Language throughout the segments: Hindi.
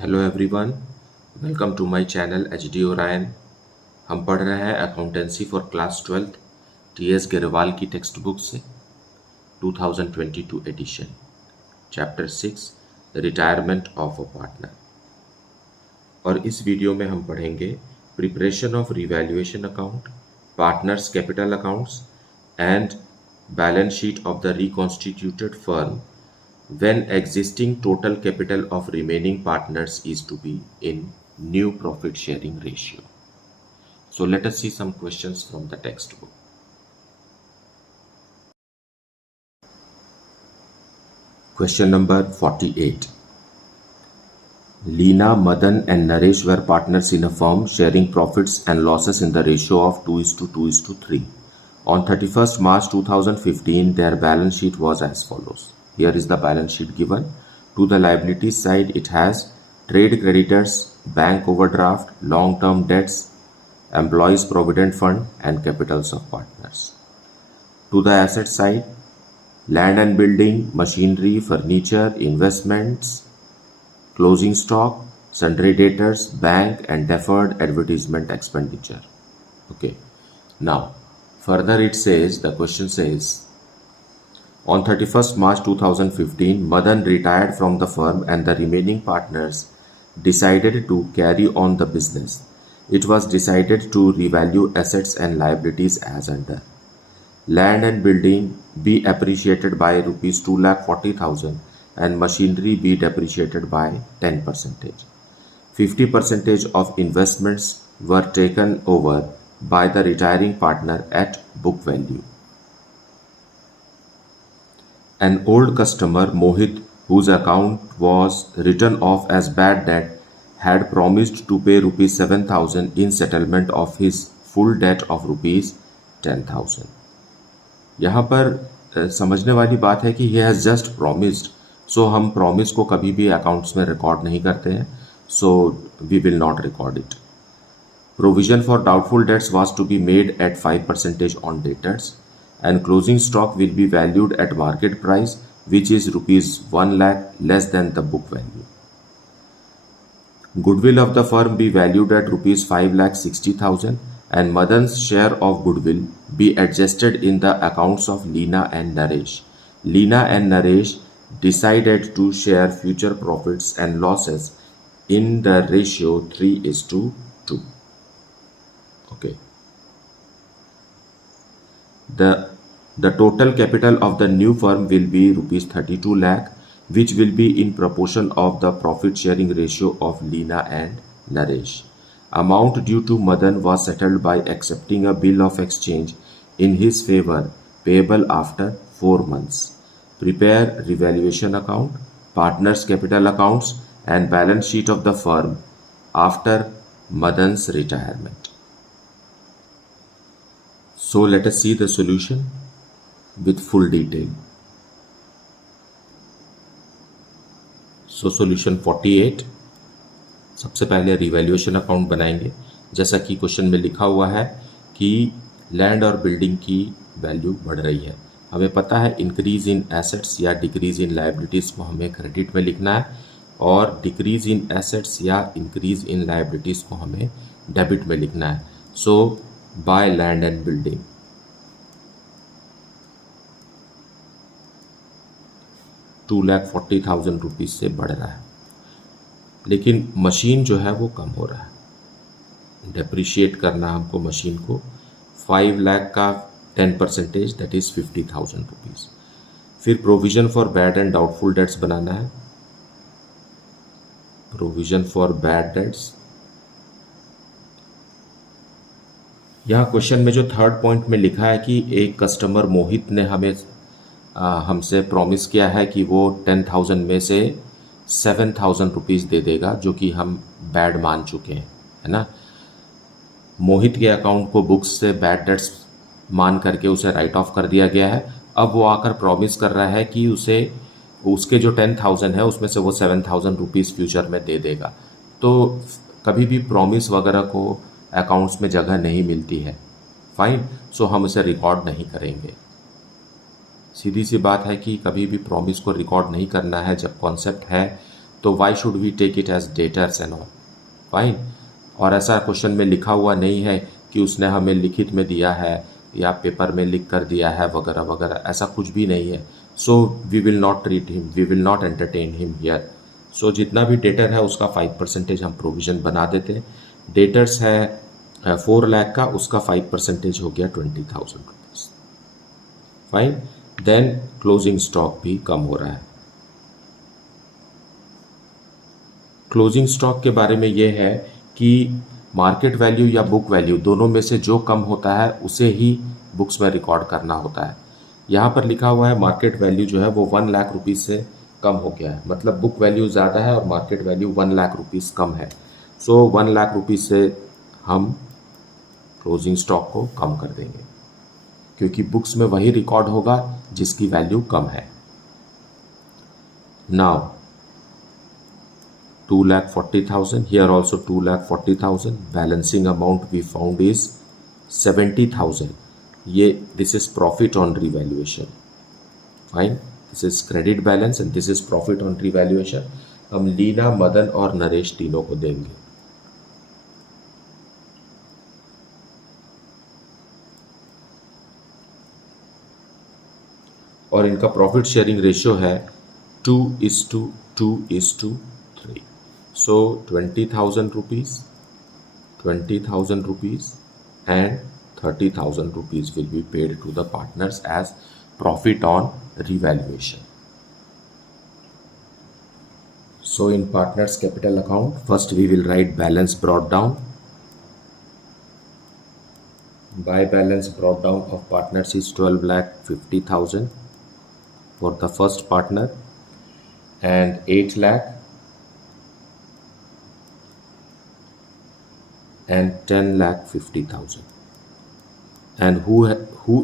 Hello everyone, welcome to my channel H D Orion. हम पढ़ रहे हैं accountancy for class 12 T S. Grewal की टेक्स्ट बुक से 2022 edition, chapter 6 retirement of a partner. और इस वीडियो में हम पढ़ेंगे preparation of revaluation account, partners capital accounts and balance sheet of the reconstituted firm when existing total capital of remaining partners is to be in new profit sharing ratio. So let us see some questions from the textbook. Question number 48. Leena, Madan and Naresh were partners in a firm sharing profits and losses in the ratio of 2:2:3. On 31st March 2015, their balance sheet was as follows. Here is the balance sheet given. To the liabilities side, it has trade creditors, bank overdraft, long-term debts, employees provident fund and capitals of partners. To the asset side, land and building, machinery, furniture, investments, closing stock, sundry debtors, bank and deferred advertisement expenditure. Okay. Now, further it says, the question says, on 31st March 2015, Madan retired from the firm and the remaining partners decided to carry on the business. It was decided to revalue assets and liabilities as under. Land and building be appreciated by rupees 2,40,000 and machinery be depreciated by 10%. 50% of investments were taken over by the retiring partner at book value. An old customer, Mohit, whose account was written off as bad debt, had promised to pay rupees 7,000 in settlement of his full debt of rupees 10,000. यहाँ पर समझने वाली बात है कि he has just promised, so हम promise को कभी भी accounts में record नहीं करते हैं, so we will not record it. Provision for doubtful debts was to be made at 5% on debtors. And closing stock will be valued at market price, which is rupees 1 lakh less than the book value. Goodwill of the firm be valued at rupees 5,60,000 and Madan's share of goodwill be adjusted in the accounts of Leena and Naresh. Leena and Naresh decided to share future profits and losses in the ratio 3:2. Okay. The total capital of the new firm will be rupees 32 lakh, which will be in proportion of the profit sharing ratio of Leena and Naresh. Amount due to Madan was settled by accepting a bill of exchange in his favor payable after 4 months. Prepare revaluation account, partners capital accounts and balance sheet of the firm after Madan's retirement. So let us see the solution with full detail. So solution 48, सबसे पहले रिवैल्यूएशन अकाउंट बनाएंगे। जैसा कि क्वेश्चन में लिखा हुआ है कि लैंड और बिल्डिंग की वैल्यू बढ़ रही है। हमें पता है इंक्रीज इन एसेट्स या डिक्रीज इन लायबिलिटीज़ को हमें क्रेडिट में लिखना है और डिक्रीज इन एसेट्स या इंक्रीज इन लायबिलिटीज़ को हमें डेबिट में लिखना है। So by land and building 2,40,000 rupees से बढ़ रहा है, लेकिन मशीन जो है वो कम हो रहा है। डेप्रिशिएट करना हमको मशीन को 5 लाख का 10% दैट इज़ 50,000 रुपीज़। फिर provision for bad and doubtful debts बनाना है। प्रोविज़न फॉर बैड डेट्स, यहाँ क्वेश्चन में जो थर्ड पॉइंट में लिखा है कि एक कस्टमर मोहित ने हमसे प्रॉमिस किया है कि वो 10,000 में से 7,000 रुपीज़ दे देगा, जो कि हम बैड मान चुके हैं, है ना। मोहित के अकाउंट को बुक्स से बैड डेट्स मान करके उसे राइट ऑफ कर दिया गया है। अब वो आकर प्रॉमिस कर रहा है कि उसके जो 10,000 है उसमें से वो 7,000 रुपीज़ फ्यूचर में दे देगा। तो कभी भी प्रॉमिस वगैरह को अकाउंट्स में जगह नहीं मिलती है, फाइन, सो हम इसे रिकॉर्ड नहीं करेंगे। सीधी सी बात है कि कभी भी प्रॉमिस को रिकॉर्ड नहीं करना है। जब कॉन्सेप्ट है तो why should we take it as debtors and all, fine. और ऐसा क्वेश्चन में लिखा हुआ नहीं है कि उसने हमें लिखित में दिया है या पेपर में लिख कर दिया है वगैरह वगैरह, ऐसा कुछ भी नहीं है। So we will not treat him, we will not entertain him here. So जितना भी डेटर है उसका 5% हम प्रोविज़न बना देते हैं। डेटर्स है 4 लाख का, उसका 5% हो गया 20,000 rupees, fine. Then closing stock भी कम हो रहा है। क्लोजिंग स्टॉक के बारे में ये है कि मार्केट वैल्यू या बुक वैल्यू दोनों में से जो कम होता है उसे ही बुक्स में रिकॉर्ड करना होता है। यहाँ पर लिखा हुआ है मार्केट वैल्यू जो है वो 1 लाख रुपीज़ से कम हो गया है, मतलब बुक वैल्यू ज़्यादा है और मार्केट वैल्यू 1 लाख रुपीज़ कम है। सो 1 लाख रुपीज़ से हम क्लोजिंग स्टॉक को कम कर देंगे, क्योंकि बुक्स में वही रिकॉर्ड होगा जिसकी वैल्यू कम है। Now 2,40,000, here also 2,40,000, balancing amount we found is 70,000. ये this is profit on revaluation, fine, this is credit balance and this is profit on revaluation. हम लीना, मदन और नरेश तीनों को देंगे। और इनका प्रॉफिट शेयरिंग रेशियो है 2:2:3। So 20,000 rupees, 20,000 rupees and 30,000 rupees will be paid to the partners as profit on revaluation. So in partners capital account, first we will write balance brought down. By balance brought down of partners is 12,50,000 for the first partner and 8 lakh and 10,50,000. And who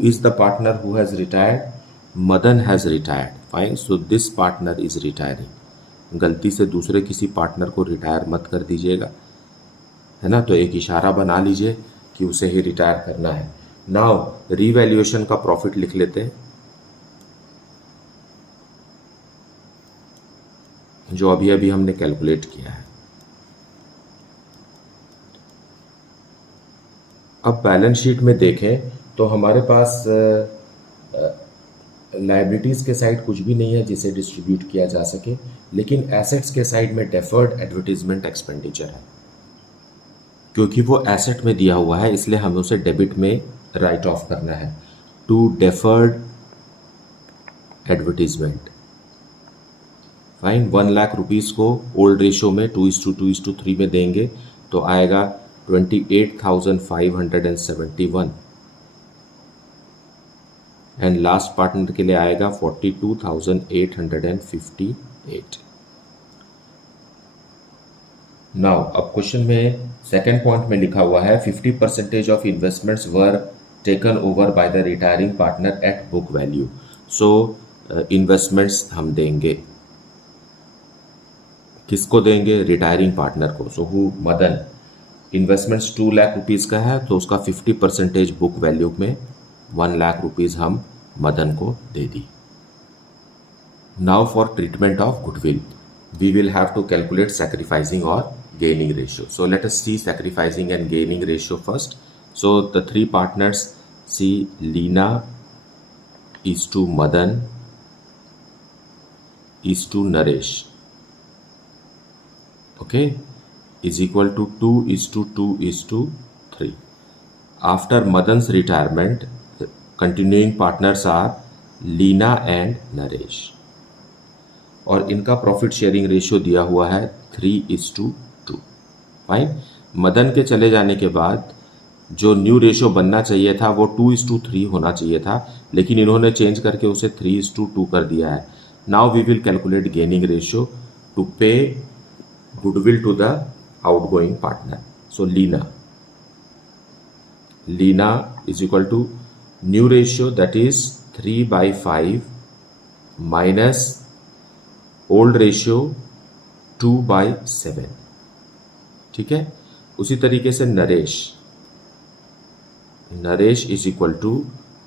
is the partner who has retired? Madan has retired. Fine. So this partner is retiring. गलती से दूसरे किसी पार्टनर को रिटायर मत कर दीजिएगा, है ना। तो एक इशारा बना लीजिए कि उसे ही रिटायर करना है। नाउ रीवैल्यूएशन का प्रॉफिट लिख लेते हैं, जो अभी अभी हमने कैलकुलेट किया है। अब बैलेंस शीट में देखें तो हमारे पास लायबिलिटीज़ के साइड कुछ भी नहीं है जिसे डिस्ट्रीब्यूट किया जा सके, लेकिन एसेट्स के साइड में डेफर्ड एडवर्टीजमेंट एक्सपेंडिचर है। क्योंकि वो एसेट में दिया हुआ है इसलिए हमें उसे डेबिट में राइट ऑफ करना है। To deferred advertisement, fine. 1 lakh rupees को ओल्ड रेशो में 2:2:3 में देंगे तो आएगा 28,571 एंड लास्ट पार्टनर के लिए आएगा 42,858। नाउ अब क्वेश्चन में सेकेंड पॉइंट में लिखा हुआ है 50% of investments were taken over by the retiring partner eight book value. So investments हम देंगे, किसको देंगे? रिटायरिंग पार्टनर को। So who? Madan. Investments 2 lakh rupees का है तो उसका 50% बुक वैल्यू में 1 लाख रुपीज़ हम मदन को दे दी। Now for treatment of goodwill we will have to calculate sacrificing और gaining ratio. So let us see sacrificing and gaining ratio first. So the 3 partners, see Leena is to Madan is to Naresh, okay, is equal to 2:2:3. After Madan's retirement, the continuing partners are Leena and Naresh, और इनका प्रॉफिट शेयरिंग रेशियो दिया हुआ है 3:2। फाइन। मदन के चले जाने के बाद जो न्यू रेशियो बनना चाहिए था वो 2:3 होना चाहिए था, लेकिन इन्होंने चेंज करके उसे 3:2 कर दिया है। Now we will calculate gaining ratio to pay goodwill to the outgoing partner. So Leena is equal to new ratio that is 3/5 minus old ratio 2/7। ठीक है। उसी तरीके से Naresh is equal to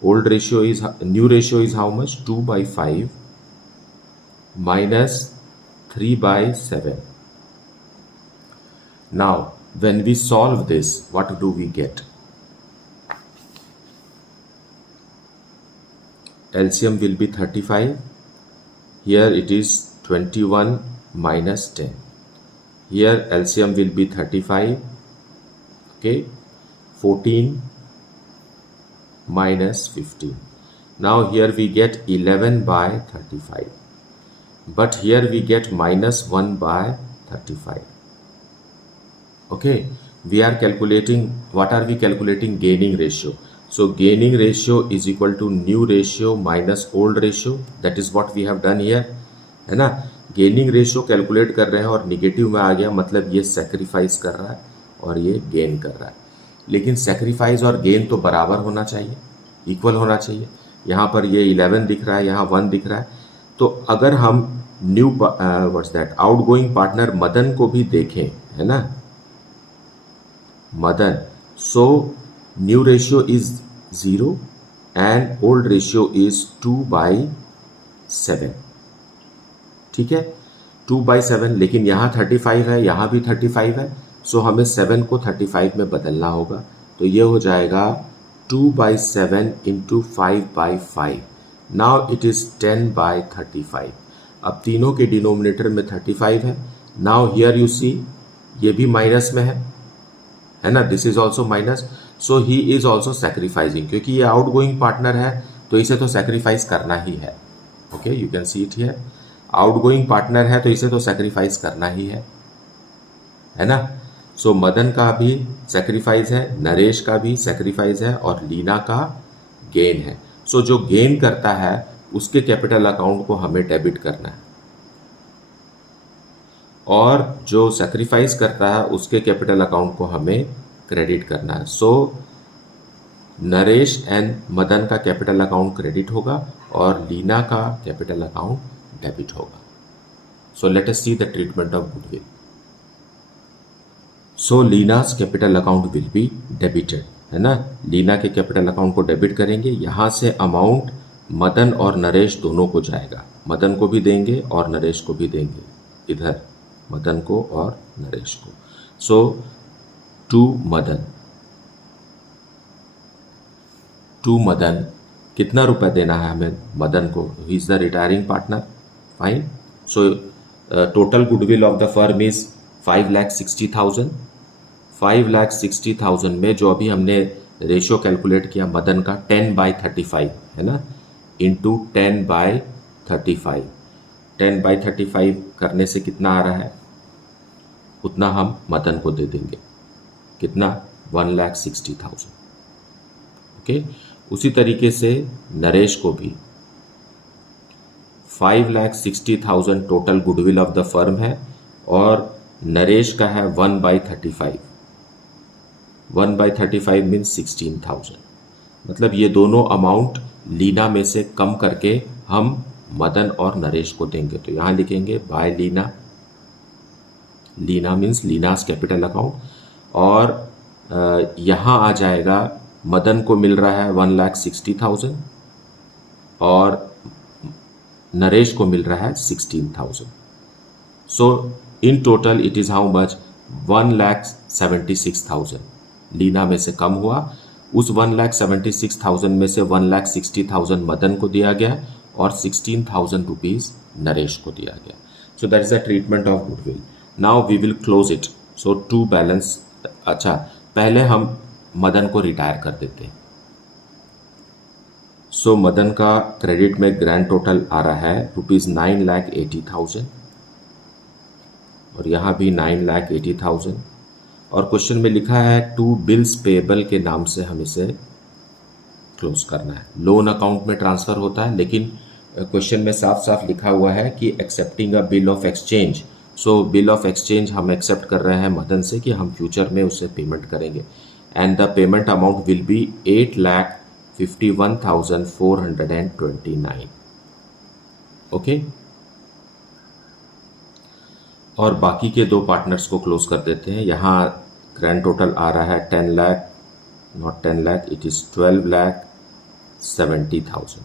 old ratio is new ratio is how much? 2/5 minus 3/7. Now when we solve this, what do we get? LCM will be 35. Here it is 21 minus 10. Here LCM will be 35. Okay, 14 minus 15. Now here we get 11/35. But here we get minus 1/35. Okay, we are calculating, what are we calculating? Gaining ratio. So gaining ratio is equal to new ratio minus old ratio. That is what we have done here, है ना. गेनिंग रेशियो कैलकुलेट कर रहे हैं और निगेटिव में आ गया, मतलब ये सेक्रीफाइस कर रहा है और ये गेन कर रहा है. लेकिन सेक्रीफाइस और गेन तो बराबर होना चाहिए, इक्वल होना चाहिए. यहाँ पर ये 11 दिख रहा है, यहाँ 1 दिख रहा है. तो अगर हम new what's that outgoing partner Madan को भी देखें, है ना, Madan, so new ratio is 0 and old ratio is 2/7. ठीक है, 2/7. लेकिन यहाँ 35 है, यहाँ भी 35 है. सो हमें 7 को 35 में बदलना होगा. तो ये हो जाएगा 2/7 इंटू 5/5. Now it is 10/35. अब तीनों के डिनोमिनेटर में 35 है. नाउ हियर यू सी, ये भी माइनस में है ना, this is also minus. So he is also sacrificing, क्योंकि ये आउटगोइंग पार्टनर है तो इसे तो सेक्रीफाइस करना ही है. Okay, you can see it here. Outgoing partner है तो इसे तो सेक्रीफाइस करना ही है ना. सो मदन का भी सेक्रीफाइस है, नरेश का भी सेक्रीफाइस है और लीना का गेन है. सो जो गेन करता है उसके कैपिटल अकाउंट को हमें डेबिट करना है और जो सेक्रीफाइस करता है उसके कैपिटल अकाउंट को हमें क्रेडिट करना है. सो नरेश एंड मदन का कैपिटल अकाउंट क्रेडिट होगा और लीना का कैपिटल अकाउंट डेबिट होगा. So let us see the treatment of goodwill. So Leena's capital account will be debited, है ना. लीना के कैपिटल अकाउंट को डेबिट करेंगे. यहां से अमाउंट मदन और नरेश दोनों को जाएगा. मदन को भी देंगे और नरेश को भी देंगे, इधर मदन को और नरेश को. सो टू मदन कितना रुपए देना है हमें मदन को? He is the retiring partner. Fine. So total goodwill of the firm is 5,60,000. 5,60,000 में जो अभी हमने रेशियो कैलकुलेट किया मदन का 10/35 है ना, इंटू 10/35. 10/35 करने से कितना आ रहा है, उतना हम मदन को दे देंगे. कितना? 1,60,000. ओके. उसी तरीके से नरेश को भी 5,60,000 total goodwill of the firm है और नरेश का है 1/35. 1/35 मीन्स 16,000. मतलब ये दोनों अमाउंट लीना में से कम करके हम मदन और नरेश को देंगे. तो यहां लिखेंगे by Leena. Leena means Leena's capital account. और यहां आ जाएगा मदन को मिल रहा है 1,60,000 और नरेश को मिल रहा है 16,000. So in total it is how much? 1,76,000 Leena में से कम हुआ. उस 1,76,000 में से 1,60,000 मदन को दिया गया और 16,000 रुपीज नरेश को दिया गया. So that is the treatment of goodwill. Now we will close it. So to balance. अच्छा, पहले हम मदन को रिटायर कर देते हैं. सो मदन का क्रेडिट में ग्रैंड टोटल आ रहा है ₹9,80,000 और यहाँ भी 9,80,000. और क्वेश्चन में लिखा है टू बिल्स पेएबल के नाम से हम इसे क्लोज करना है. लोन अकाउंट में ट्रांसफर होता है, लेकिन क्वेश्चन में साफ साफ लिखा हुआ है कि accepting a bill of exchange. So bill of exchange हम एक्सेप्ट कर रहे हैं मदन से कि हम फ्यूचर में उसे पेमेंट करेंगे. And the payment amount will be 8,51,429. Okay. और बाकी के दो पार्टनर्स को क्लोज कर देते हैं. यहाँ ग्रैंड टोटल आ रहा है 10 lakh, not 10 lakh, it is 12,70,000.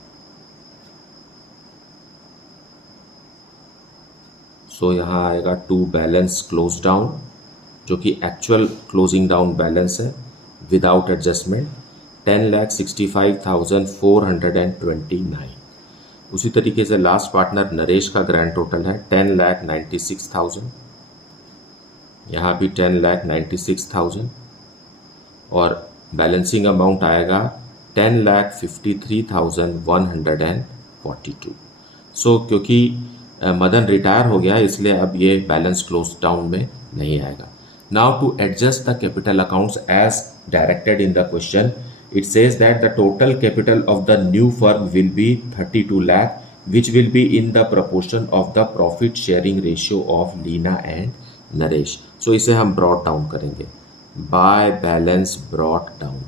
सो यहाँ आएगा टू बैलेंस क्लोज डाउन, जो कि एक्चुअल क्लोजिंग डाउन बैलेंस है विदाउट एडजस्टमेंट, 10,65,429। उसी तरीके से लास्ट पार्टनर नरेश का ग्रैंड टोटल है 10,96,000, यहाँ भी 10,96,000, और बैलेंसिंग अमाउंट आएगा 10,53,142। सो क्योंकि मदन रिटायर हो गया इसलिए अब ये बैलेंस क्लोज डाउन में नहीं आएगा। Now to adjust the capital accounts as directed in the question, it says that the total capital of the new firm will be 32 lakh, which will be in the proportion of the profit sharing ratio of Leena and Naresh. So इसे हम brought down करेंगे by balance brought down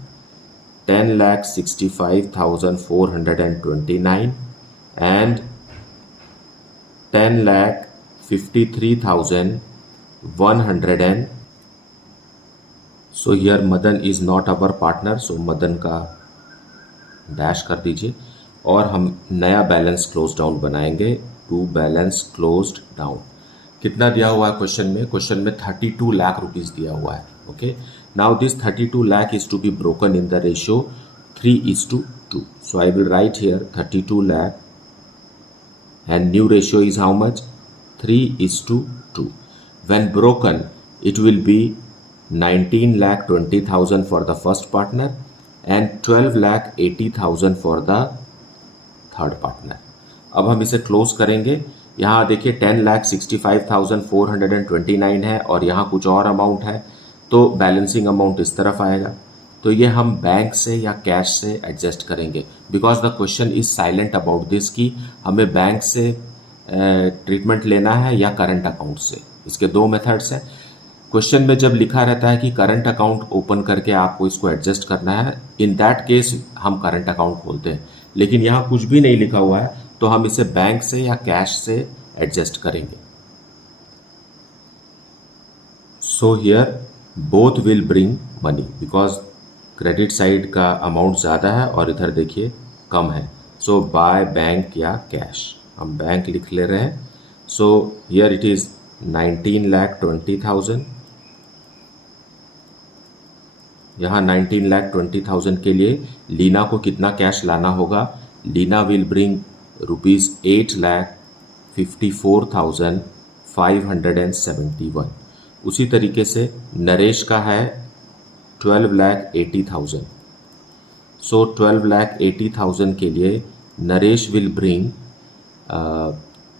10,65,429 and 10,53,100. So here Madan is not our partner, so Madan का डैश कर दीजिए और हम नया बैलेंस क्लोज डाउन बनाएंगे टू बैलेंस क्लोज्ड डाउन। कितना दिया हुआ है क्वेश्चन में? क्वेश्चन में 32 लाख रुपीज़ दिया हुआ है। Okay, now this 32 lakh is to be broken in the ratio 3:2. So I will write here 32 lakh and new ratio is how much? 3:2. When broken, it will be 19,20,000 for the first partner and 12,80,000 for the third partner. अब हम इसे क्लोज करेंगे। यहाँ देखिए 10,65,429 है और यहाँ कुछ और अमाउंट है, तो बैलेंसिंग अमाउंट इस तरफ आएगा। तो ये हम बैंक से या कैश से एडजस्ट करेंगे, because the question is silent about this कि हमें बैंक से ट्रीटमेंट लेना है या करंट अकाउंट से। इसके दो मेथड्स हैं। क्वेश्चन में जब लिखा रहता है कि करंट अकाउंट ओपन करके आपको इसको एडजस्ट करना है, इन दैट केस हम करंट अकाउंट खोलते हैं, लेकिन यहाँ कुछ भी नहीं लिखा हुआ है तो हम इसे बैंक से या कैश से एडजस्ट करेंगे। So here both will bring money, because credit side का अमाउंट ज़्यादा है और इधर देखिए कम है। सो बाय बैंक या कैश, हम बैंक लिख ले रहे हैं। सो हियर इट इज़ 19,20,000, यहाँ 19,20,000 के लिए लीना को कितना कैश लाना होगा? Leena will bring rupees 8,54,571। उसी तरीके से नरेश का है 12,80,000। सो 12,80,000 के लिए Naresh will bring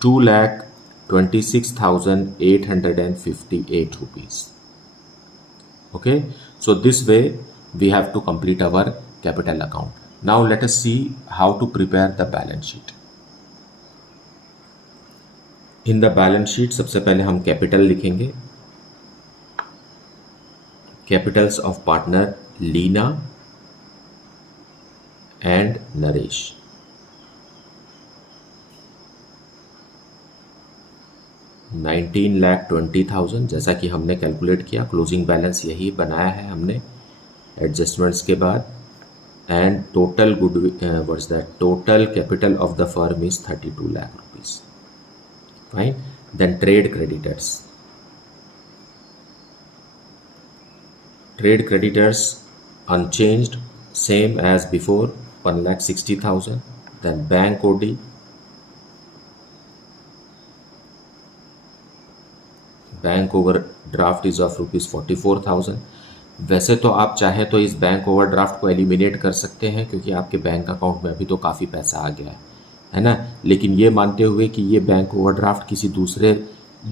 2,26,858 rupees. Okay, so this way we have to complete our capital account. Now let us see how to prepare the balance sheet. In the balance sheet सबसे पहले हम कैपिटल लिखेंगे। Capitals of partner Leena and Naresh. $19,20,000 जैसा कि हमने कैलकुलेट किया, क्लोजिंग बैलेंस यही बनाया है हमने एडजस्टमेंट्स के बाद। And total what's that, total capital of the firm is 32 lakh rupees. Fine, then trade creditors. Trade creditors unchanged, same as before, 1,60,000। Then bank OD, bank overdraft is of ₹44,000। वैसे तो आप चाहे तो इस बैंक ओवर ड्राफ्ट को एलिमिनेट कर सकते हैं, क्योंकि आपके बैंक अकाउंट में अभी तो काफ़ी पैसा आ गया है ना। लेकिन ये मानते हुए कि ये बैंक ओवर ड्राफ्ट किसी दूसरे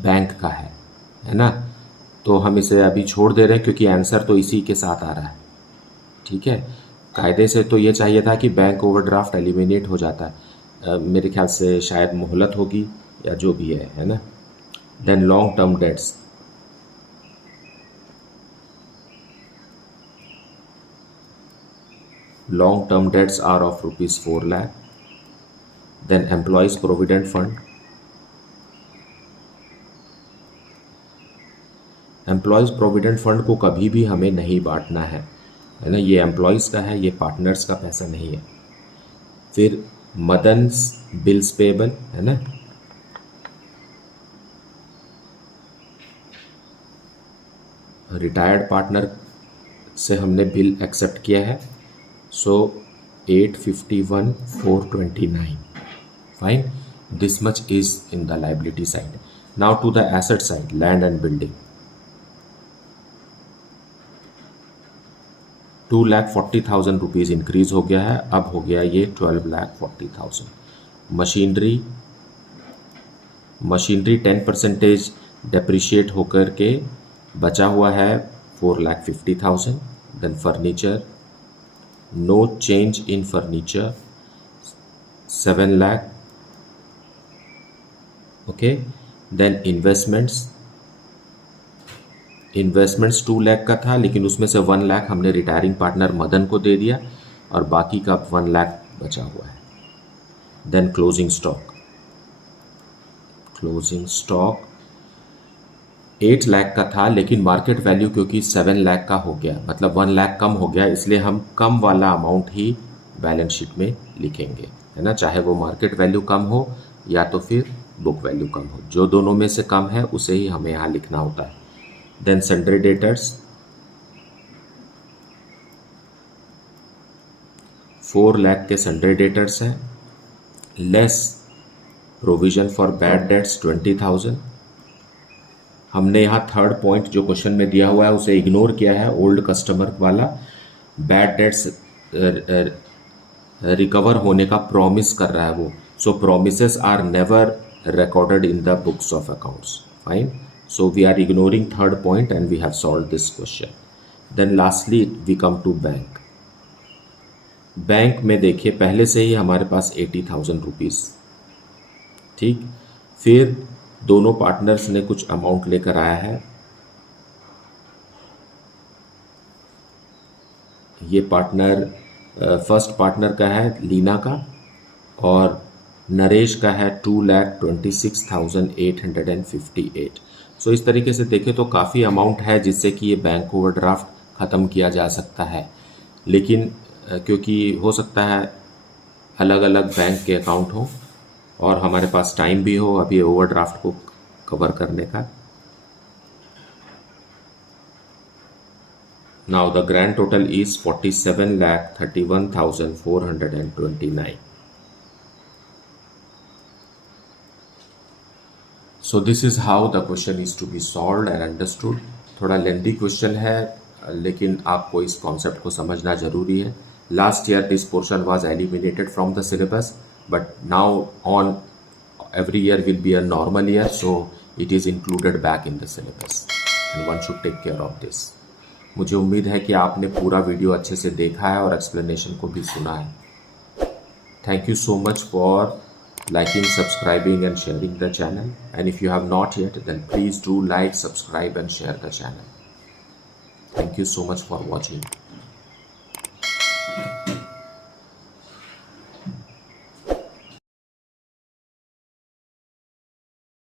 बैंक का है ना, तो हम इसे अभी छोड़ दे रहे हैं, क्योंकि आंसर तो इसी के साथ आ रहा है। ठीक है, कायदे से तो ये चाहिए था कि बैंक ओवर ड्राफ्ट एलिमिनेट हो जाता है। मेरे ख्याल से शायद मोहलत होगी या जो भी है ना। Then long term debts, long term debts are of ₹4 lakh. Then employees provident fund, employees provident fund को कभी भी हमें नहीं बांटना है ना। ये एम्प्लॉयज़ का है, ये पार्टनर्स का पैसा नहीं है। फिर मदन्स बिल्स पेबल है ना, रिटायर्ड पार्टनर से हमने बिल एक्सेप्ट किया है, सो 851,429. Fine. This much is in the liability side. Now to the asset side, land and building. 2,40,000 rupees increase हो गया है, अब हो गया ये 12,40,000. मशीनरी 10% डेप्रिशिएट होकर के बचा हुआ है 4,50,000. Then furniture, no change in furniture 7 lakh. Okay. Then investments 2 lakh का था, लेकिन उसमें से 1 लाख हमने रिटायरिंग पार्टनर मदन को दे दिया और बाकी का 1 लाख बचा हुआ है. देन क्लोजिंग स्टॉक 8 लाख का था, लेकिन मार्केट वैल्यू क्योंकि 7 लाख का हो गया, मतलब 1 लाख कम हो गया, इसलिए हम कम वाला अमाउंट ही बैलेंस शीट में लिखेंगे, है ना. चाहे वो मार्केट वैल्यू कम हो या तो फिर बुक वैल्यू कम हो, जो दोनों में से कम है उसे ही हमें यहाँ लिखना होता है. देन सन्ड्री डेटर्स 4 लाख के सन्ड्री डेटर्स हैं, less provision for bad dates 20,000. हमने यहाँ थर्ड पॉइंट जो क्वेश्चन में दिया हुआ है उसे इग्नोर किया है, ओल्ड कस्टमर वाला. बैड डेट्स रिकवर होने का प्रॉमिस कर रहा है वो, so promises are never recorded in the books of accounts. Fine. So we are ignoring third point and we have solved this question. Then lastly we come to bank. Bank में देखिए पहले से ही हमारे पास 80,000 रुपीज़, ठीक. फिर दोनों पार्टनर्स ने कुछ अमाउंट लेकर आया है. ये पार्टनर फर्स्ट पार्टनर का है लीना का, और नरेश का है 2,26,858. सो इस तरीके से देखें तो काफ़ी अमाउंट है जिससे कि ये बैंक ओवरड्राफ्ट ख़त्म किया जा सकता है. लेकिन क्योंकि हो सकता है अलग अलग बैंक के अकाउंट हो और हमारे पास टाइम भी हो अभी ओवरड्राफ्ट को कवर करने का. Now the grand total is 47,31,429. So this is how the question is to be solved and understood. थोड़ा लेंथी क्वेश्चन है, लेकिन आपको इस कॉन्सेप्ट को समझना जरूरी है. Last year this portion was eliminated from the syllabus, but now on every year will be a normal year, so it is included back in the syllabus and one should take care of this. मुझे उम्मीद है कि आपने पूरा वीडियो अच्छे से देखा है और एक्सप्लेनेशन को भी सुना है. Thank you so much for liking, subscribing and sharing the channel, and if you have not yet, then please do like, subscribe and share the channel. Thank you so much for watching.